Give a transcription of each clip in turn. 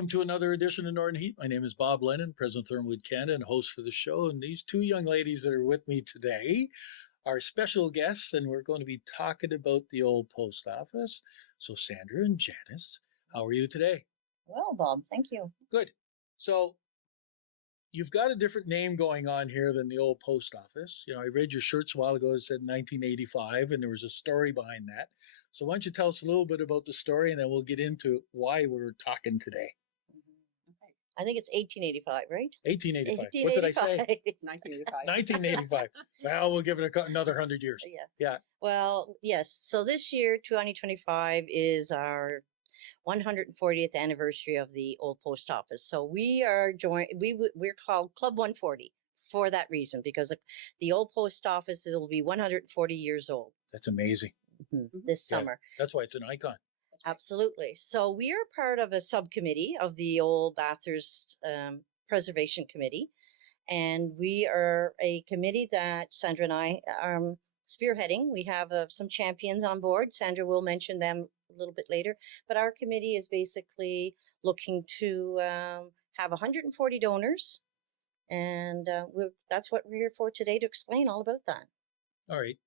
Welcome to another edition of Northern Heat. My name is Bob Lennon, President of ThermalWood Canada and host for the show. And these two young ladies that are with me today are special guests, and we're going to be talking about the old post office. So Sandra and Janice, how are you today? Well, Bob, thank you. Good. So you've got a different name going on here than the old post office. You know, I read your shirts a while ago. It said 1985, and there was a story behind that. So why don't you tell us a little bit about the story, and then we'll get into why we're talking today. Okay. I think it's 1885, right? 1885. What did I say? 1985. 1985. Well, we'll give it another 100 years. Yeah. Well, yes. So this year, 2025, is our 140th anniversary of the old post office. So we are we're called Club 140 for that reason, because the old post office will be 140 years old. That's amazing. This summer. That's why it's an icon. Absolutely. So we are part of a subcommittee of the old Bathurst Preservation Committee. And we are a committee that Sandra and I are spearheading. We have some champions on board. Sandra will mention them a little bit later. But our committee is basically looking to have 140 donors. And that's what we're here for today, to explain all about that. All right.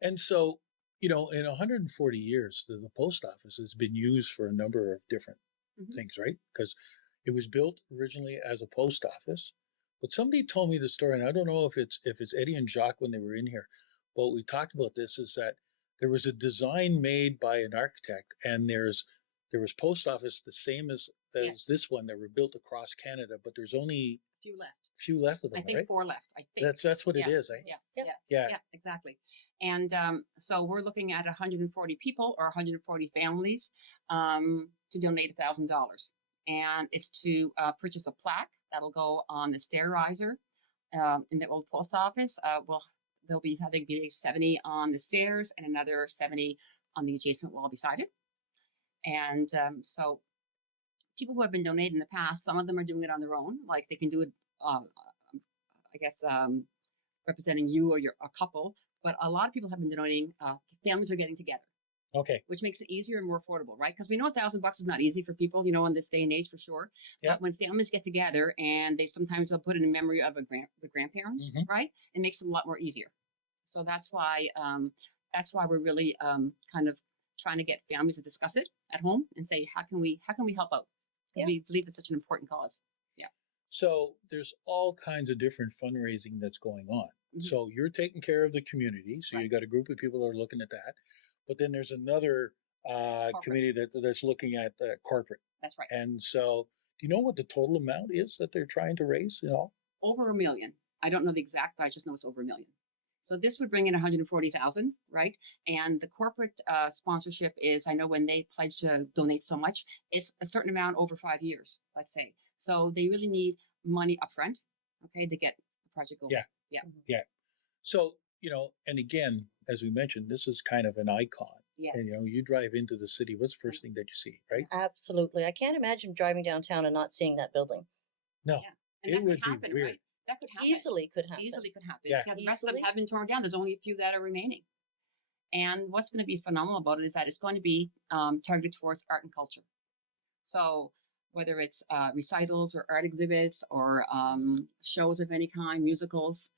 And so, you know, in 140 years, the post office has been used for a number of different things, right? Because it was built originally as a post office. But somebody told me the story, and I don't know if it's Eddie and Jacques when they were in here, but we talked about this, is that there was a design made by an architect, and there was post office the same as this one that were built across Canada, but there's only few left of them. I think right? 4 left. I think that's what it is. Eh? Yeah, exactly. And so we're looking at 140 people or 140 families to donate $1,000, and it's to purchase a plaque that'll go on the stair riser in the old post office. There'll be, I think, 70 on the stairs and another 70 on the adjacent wall beside it. And so people who have been donating in the past, some of them are doing it on their own, like they can do it, I guess, representing you or a couple. But a lot of people have been donating. Families are getting together. Okay. Which makes it easier and more affordable, right? Because we know $1,000 is not easy for people, you know, in this day and age, for sure. Yep. But when families get together, and they'll put it in memory of the grandparents, right? It makes it a lot more easier. So that's why we're really kind of trying to get families to discuss it at home and say, how can we help out? Because we believe it's such an important cause. Yeah. So there's all kinds of different fundraising that's going on. So you're taking care of the community. So you got a group of people that are looking at that. But then there's another committee that's looking at corporate. That's right. And so, do you know what the total amount is that they're trying to raise? You know, over $1 million. I don't know the exact, but I just know it's over $1 million. So this would bring in 140,000, right? And the corporate sponsorship is, I know when they pledge to donate so much, it's a certain amount over 5 years, let's say. So they really need money upfront, okay, to get the project going. Yeah. So, you know, and again, as we mentioned, this is kind of an icon. Yes. And, you know, you drive into the city, what's the first thing that you see, right? Absolutely. I can't imagine driving downtown and not seeing that building. No. And it would be weird. Right? That could happen. Easily could happen. Yeah. Because the rest of them have been torn down. There's only a few that are remaining. And what's going to be phenomenal about it is that it's going to be targeted towards art and culture. So whether it's recitals or art exhibits or shows of any kind, musicals,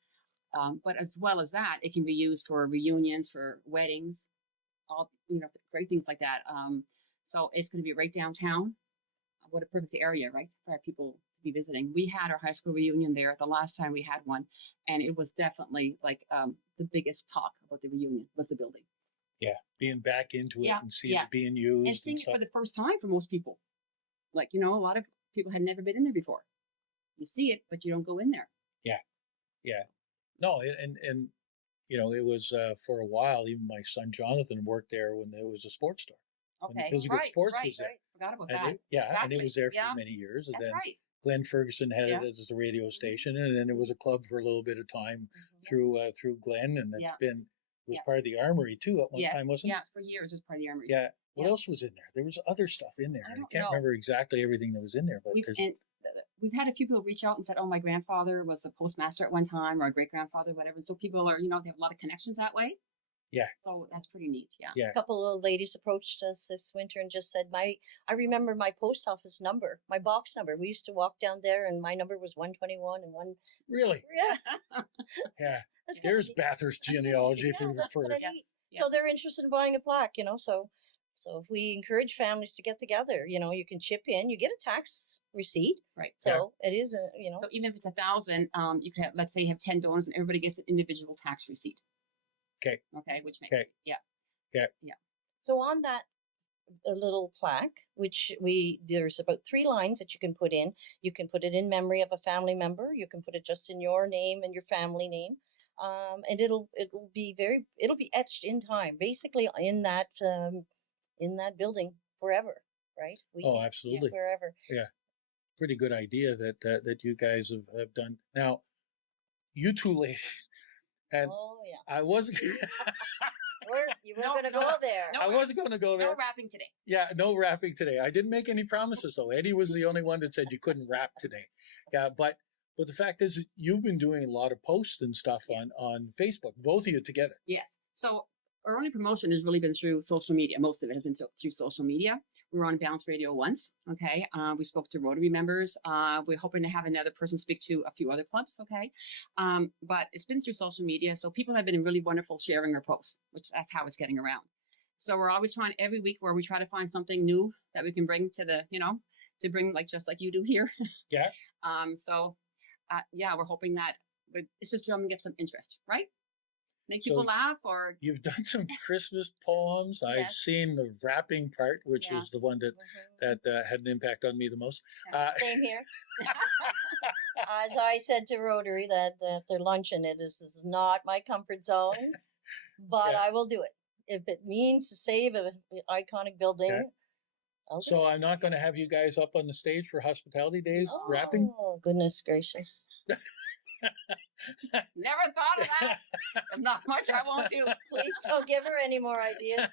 but as well as that, it can be used for reunions, for weddings, all, you know, great things like that. So it's going to be right downtown. What a perfect area, right, for people to be visiting. We had our high school reunion there the last time we had one, and it was definitely like the biggest talk about the reunion was the building. Yeah, being back into it and seeing it being used. And seeing it for the first time for most people. Like, you know, a lot of people had never been in there before. You see it, but you don't go in there. Yeah. No, and you know, it was for a while, even my son Jonathan worked there when there was a sports store. Okay, when the Physical Sports was there. Forgot about and that. And it was there for many years. And That's then right. Glenn Ferguson had it as the radio station, and then it was a club for a little bit of time through Glenn, and it was part of the Armory too at one time, wasn't it? Yeah, for years it was part of the Armory. Yeah. What else was in there? There was other stuff in there. I can't remember exactly everything that was in there, but we've had a few people reach out and said, "Oh, my grandfather was a postmaster at one time, or a great grandfather, whatever." And so people are, you know, they have a lot of connections that way. Yeah. So that's pretty neat. Yeah. Yeah. A couple of ladies approached us this winter and just said, I remember my post office number, my box number. We used to walk down there and my number was 121 and one. Really? Yeah. Yeah. That's kind There's Bathurst genealogy yeah, for, that's for kinda Yeah, neat. yeah. So they're interested in buying a plaque, so if we encourage families to get together, you can chip in, you get a tax receipt. Right. So it is So even if it's 1,000, you can have, let's say you have 10 donors and everybody gets an individual tax receipt. Okay. Okay. Which makes Okay. yeah. so on that little plaque, which there's about 3 lines that you can put in. You can put it in memory of a family member. You can put it just in your name and your family name. And it'll be etched in time, basically in that building forever, right? Oh, absolutely. Forever. Pretty good idea that you guys have done. Now, you two ladies, and Oh yeah. I wasn't. You were No, going to no, go no. there. No. I wasn't going to go there. No rapping today. Yeah, no rapping today. I didn't make any promises though. Eddie was the only one that said you couldn't rap today. Yeah, but the fact is, you've been doing a lot of posts and stuff on Facebook, both of you together. Yes. So our only promotion has really been through social media. Most of it has been through social media. We were on Bounce Radio once. Okay. We spoke to Rotary members. We're hoping to have another person speak to a few other clubs. Okay. But it's been through social media. So people have been really wonderful sharing our posts, which that's how it's getting around. So we're always trying every week where we try to find something new that we can bring to to bring just like you do here. Yeah. Yeah, we're hoping that it's just drumming up some interest, right? Make people So laugh or You've done some Christmas poems. I've Yes. seen the rapping part, which Yeah. was the one that had an impact on me the most. Same here. As I said to Rotary, that their luncheon, this is not my comfort zone, but Yeah. I will do it if it means to save an iconic building. Okay. I'll do So it. I'm not going to have you guys up on the stage for Hospitality Days rapping. Oh goodness gracious! never thought of that. Not much I won't do. Please don't give her any more ideas.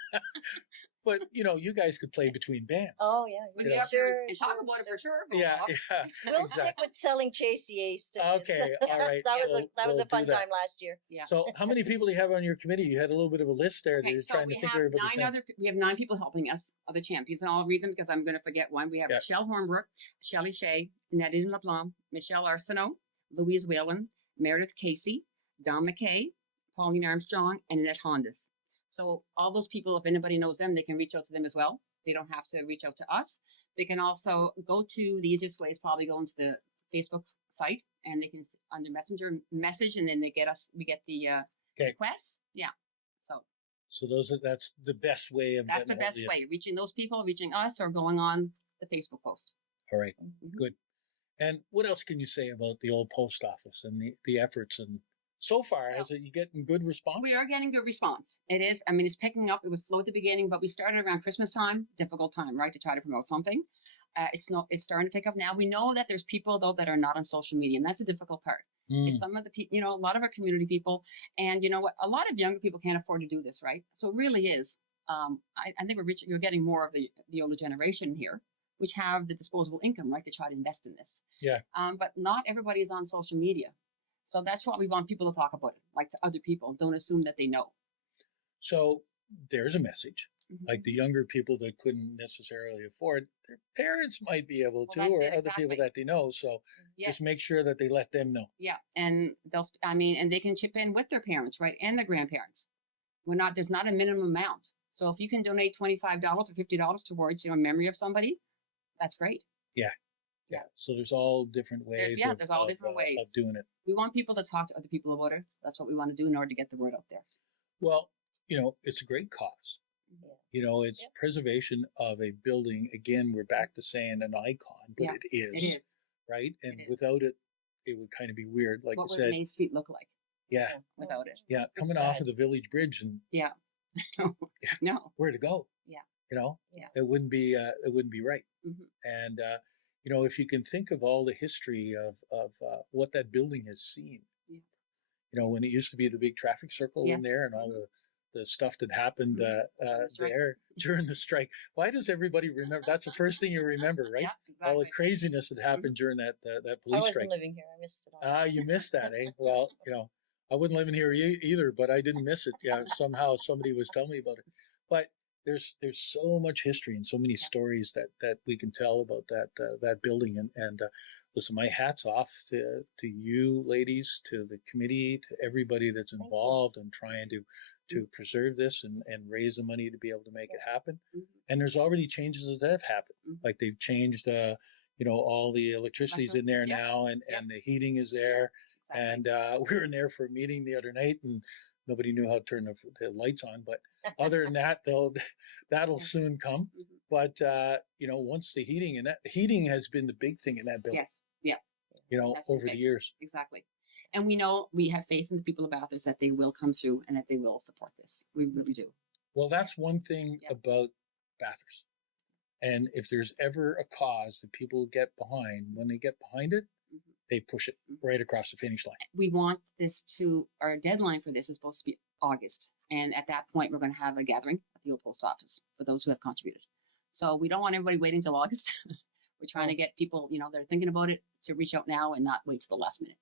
But you guys could play between bands. Oh yeah, We You get know. up there sure, and talk sure, about it sure. for sure. Yeah, yeah. We'll exactly. stick with selling Chasey stickers. Okay, all right. that was We'll- that was we'll a fun do that. time last year. Yeah. So, how many people do you have on your committee? You had a little bit of a list there that Okay, you're so trying we to think have everybody's name. we have 9 people helping us, other champions, and I'll read them because I'm going to forget one. We have Yeah. Michelle Hornbrook, Shelley Shea, Nadine LeBlanc, Michelle Arsenault, Louise Whalen, Meredith Casey, Don McKay, Pauline Armstrong, and Annette Hondas. So all those people, if anybody knows them, they can reach out to them as well. They don't have to reach out to us. They can also go to the easiest way is probably go into the Facebook site and they can under Messenger message, and then we get the requests. Yeah. So that's the best way of That's the getting a hold best of you. way, reaching those people, reaching us, or going on the Facebook post. All right, Mhm. good. And what else can you say about the old post office and the efforts? And so far, has you getting good response? We are getting good response. It is. I mean, it's picking up. It was slow at the beginning, but we started around Christmas time. Difficult time, right, to try to promote something. It's starting to pick up now. We know that there's people though that are not on social media, and that's the difficult part. It's some of the people, a lot of our community people, and you know what, a lot of younger people can't afford to do this, right? So it really is. I think you're getting more of the older generation here, which have the disposable income, right, to try to invest in this. Yeah. But not everybody is on social media. So that's why we want people to talk about it, like to other people. Don't assume that they know. So there's a message. Mhm. Like the younger people that couldn't necessarily afford, their parents might be able to, that's or it, other people exactly. that they know. So Yes. just make sure that they let them know. Yeah. And and they can chip in with their parents, right? And their grandparents. There's not a minimum amount. So if you can donate $25 or $50 towards, memory of somebody, that's great. Yeah. So there's all different ways. There's all different ways. of doing it. We want people to talk to other people about it. That's what we want to do in order to get the word out there. Well, it's a great cause. It's Yep. preservation of a building. Again, we're back to saying an icon, but Yeah, it is, It is. right? And is. without it, it would kind of be weird. Like What you would said, Main Street look like yeah, without it? yeah, coming off of the village bridge and Yeah. No. where to go? Yeah. Yeah. It wouldn't be right. Mhm. And if you can think of all the history of what that building has seen, Yeah. when it used to be the big traffic circle in Yes. there and all the stuff that happened the strike. there during the strike. Why does everybody remember? That's the first thing you remember, right? Yeah, All the exactly. craziness that happened during that I police wasn't strike. living here. I missed it all. Ah, you missed that, eh? Well, I wasn't living here either, but I didn't miss it. Yeah, somehow somebody was telling me about it. But there's so much history and so many stories that we can tell about that building. And listen, my hat's off to you ladies, to the committee, to everybody that's Thank you. involved in trying to preserve this and raise the money to be able to make it happen. Mhm. And there's already changes that have happened. Mhm. Like they've changed, all the electricity's in there Yep. now, and the heating is there. Exactly. And we were in there for a meeting the other night, and nobody knew how to turn the lights on. But other than that, though, that'll Yeah. soon come. Mhm. But once the heating, and that heating has been the big thing in that building. Yes. Yeah. That's Over the okay. years. Exactly. And we know, we have faith in the people of Bathurst that they will come through and that they will support this. We really do. Well, that's one thing Yeah. about Bathurst. And if there's ever a cause that people get behind, when they get behind it, Mhm. they push it right across the finish line. We want this our deadline for this is supposed to be August. And at that point, we're going to have a gathering at the old post office for those who have contributed. So we don't want everybody waiting until August. We're trying to get people, they're thinking about it, to reach out now and not wait till the last minute.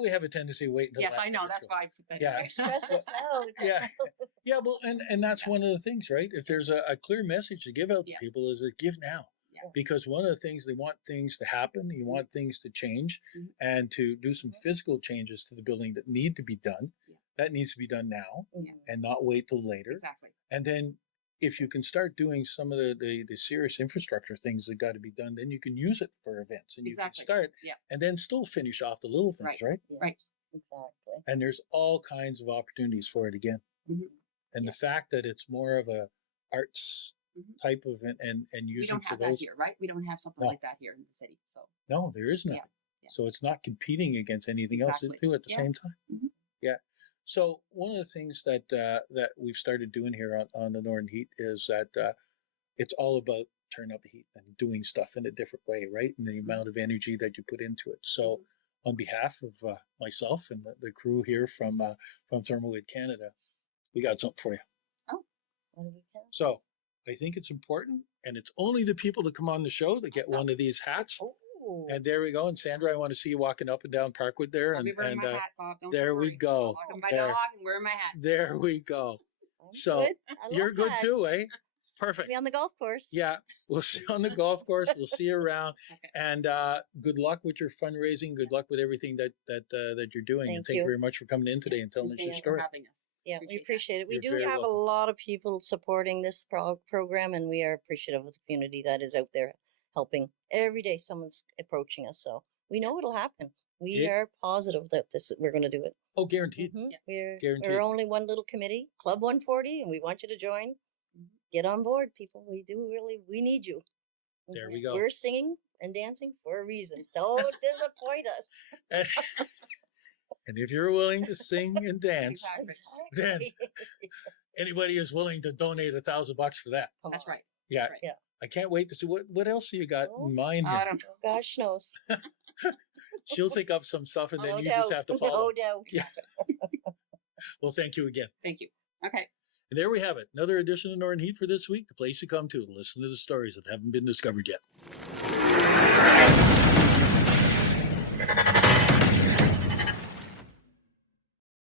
We have a tendency to wait until Yes, last I know. minute That's too. why I put that. Yeah. in. Stress us out. Yeah. Yeah, well, and that's one of the things, right? If there's a clear message to give out to Yeah. people, is that give now. Yeah. Because one of the things, they want things to happen, you want things to change, Mhm. and to do some physical changes to the building that need to be done. Yeah. That needs to be done now Mhm. and not wait till later. Exactly. And then if you can start doing some of the serious infrastructure things that got to be done, then you can use it for events, and you Exactly. can start Yeah. and then still finish off the little things, right? Yeah, Right. Exactly. And there's all kinds of opportunities for it again. Mhm. And the fact that it's more of a arts Mhm. type of and We using don't for have that those. here, right? We don't have something No. like that here in the city. So No, there is Yeah. nothing. Yeah. So it's not competing against anything else Exactly. too at the Yeah. same time. Mhm. Yeah. So one of the things that we've started doing here on the Northern Heat is that it's all about turn up the heat and doing stuff in a different way, right? And the amount of energy that you put into it. So on behalf of myself and the crew here from ThermalWood Canada, we got something for you. What do we have? So I think it's important, and it's only the people that come on the show that get Awesome. one of these hats. Oh, And there we go. And Sandra, I want to see you walking up and down Parkwood there. I'll be And wearing my hat, Bob. Don't there we worry. go. Walking my There. dog and wearing my hat. There we go. I'm So good. I love you're good too, hats. eh? Perfect. Be on the golf course. Yeah, we'll see you on the golf course. We'll see you around. Okay. And good luck with your fundraising. Good luck with everything that you're doing. And Thank thank you you. very much for coming in today and telling us Thank your you for story. having us. Yeah, we Appreciate that. appreciate it. We You're do very have welcome. a lot of people supporting this program, and we are appreciative of the community that is out there helping. Every day someone's approaching us, so we know it'll happen. We It- are positive that we're going to do it. Oh, guaranteed. Mhm. Yeah. Guaranteed. We're only one little committee, Club 140, and we want you to join. Mhm. Get on board, people. We need you. There Mhm. we go. We're singing and dancing for a reason. Don't disappoint us. And if you're willing to sing and dance, Exactly. then anybody is willing to donate $1,000 for that. Come That's on. right. Yeah. Right. Yeah. I can't wait to see what else you got Oh. in mind I here. don't know. Oh, gosh knows. She'll think up some stuff and then No you just doubt. have to follow. No doubt. Yeah. Well, thank you again. Thank you. Okay. And there we have it. Another edition of Northern Heat for this week. The place you come to listen to the stories that haven't been discovered yet.